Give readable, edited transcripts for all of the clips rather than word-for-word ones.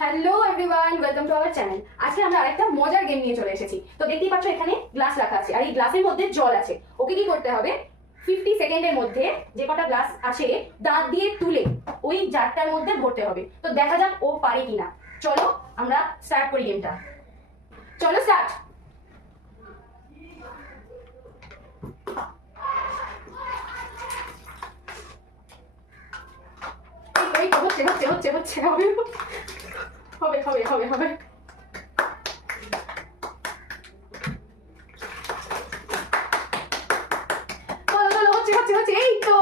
Hello everyone, welcome to our channel. আজকে আমরা আরেকটা মজার গেম নিয়ে চলে এসেছি। তো দেখতেই পাচ্ছ এখানে গ্লাস রাখা আছে আর এই গ্লাসের মধ্যে জল আছে। ওকে কি করতে হবে, 50 সেকেন্ডের মধ্যে যে কটা গ্লাস আছে দাঁত দিয়ে তুলে ওই জারটার মধ্যে ভরতে হবে। তো দেখা যাক ও পারে কিনা। চলো আমরা স্টার্ট করি গেমটা। চলো স্টার্ট। এই তো হচ্ছে হচ্ছে হচ্ছে হচ্ছে হবে হবে হবে হবে হবে চলো চলো হচ্ছে হচ্ছে হচ্ছে এই তো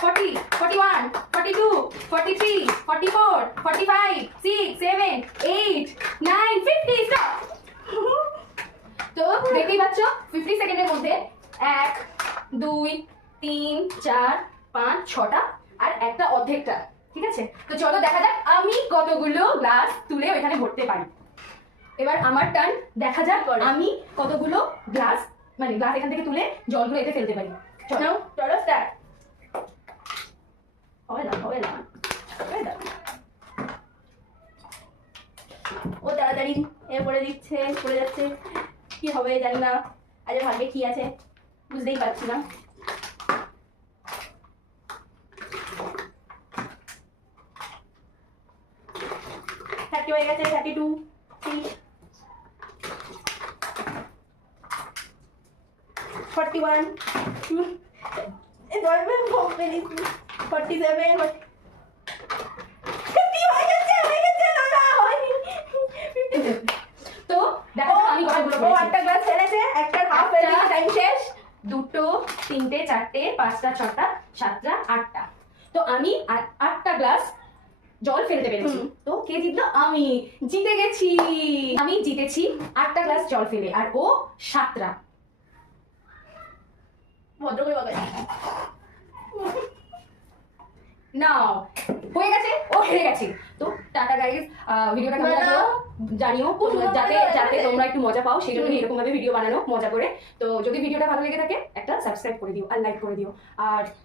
40, 41, 42, 43, 44, 45, 6, 7, 8, 9, 50 স্টপ। তো দেখতেই পাচ্ছ 50 সেকেন্ডের মধ্যে 1, 2, 3, 4, 5, 6টা আর একটা অর্ধেকটা। ঠিক আছে, তো চলো দেখা যাক আমি কতগুলো গ্লাস তুলে ওইখানে ভরতে পারি। এবার আমার টার্ন, দেখা যাক আমি কতগুলো গ্লাস গ্লাস এখান থেকে তুলে জলগুলো এতে ফেলতে পারি। চলো চলো স্টার্ট। হবে না হবে না হবে না। ও তাড়াতাড়ি এ পড়ে দিচ্ছে, পড়ে যাচ্ছে, কি হবে জানি না। আজ ভাগ্যে কি আছে বুঝতেই পারছি না। থার্টি হয়ে গেছে, 32, 41, 47, তো দেখো আমি কতগুলো করেছি। একটা গ্লাস ফেলেছে, একটা হাফ ফেলে টাইম শেষ। 2, 3, 4, 5, 6, 7, 8টা। তো আমি 8টা গ্লাস জল ফেলতে পেরেছি। তো কে জিতলো? আমি জিতে গেছি। আমি জিতেছি 8টা গ্লাস জল ফেলে আর ও 7টা। ভদ্র করে বলে নাও হয়ে গেছে, ও হেরে গেছে। তো টাটা গাইস, ভিডিওটা কেমন লাগলো জানিও, যাতে যাতে তোমরা একটু মজা পাও সেই জন্য এরকম ভাবে ভিডিও বানানো মজা করে। তো যদি ভিডিওটা ভালো লেগে থাকে একটা সাবস্ক্রাইব করে দিও আর লাইক করে দিও। আর